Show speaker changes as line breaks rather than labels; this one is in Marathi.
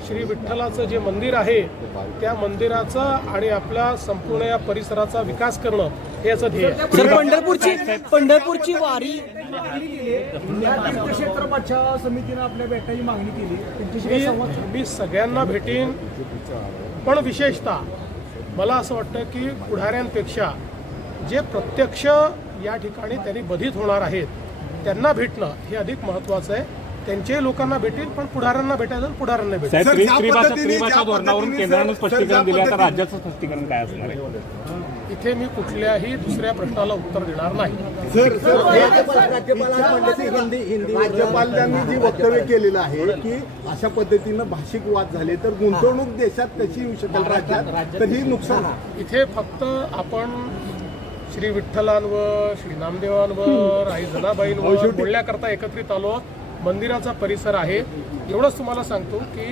श्री विठ्ठलाचं जे मंदिर आहे त्या मंदिराचा आणि आपल्या संपूर्ण या परिसराचा विकास करणं हे याचं ध्येय आहे.
सर, पंढरपूरची वारी
तीर्थक्षेत्र बादशाह समितीने आपल्या भेटायची मागणी केली त्यांच्याशी काही संवाद
मी सगळ्यांना भेटीन, पण विशेषतः मला असं वाटतं की पुढाऱ्यांपेक्षा जे प्रत्यक्ष या ठिकाणी त्यांनी बाधित होणार आहेत त्यांना भेटणं हे अधिक महत्त्वाचं आहे. त्यांच्याही लोकांना भेटेल, पण पुढाऱ्यांना भेटायचं पुढाऱ्यांना भेटेल.
त्रिभाषा धोरणावरून केंद्रानं स्पष्टीकरण दिले, आता राज्याचं स्पष्टीकरण काय असणार आहे?
इथे मी कुठल्याही दुसऱ्या प्रश्नाला उत्तर देणार नाही.
राज्यपालांनी जी वक्तव्य केलेलं आहे की अशा पद्धतीनं भाषिक वाद झाले तर गुंतवणूक देशात कशी येऊ शकेल राज्यात, तर ही नुकसान.
इथे फक्त आपण श्री विठ्ठलांवर, श्री नामदेवांवर, आई जनाबाईंवर बोलण्याकरता एकत्रित आलो. मंदिराचा परिसर आहे एवढंच तुम्हाला सांगतो की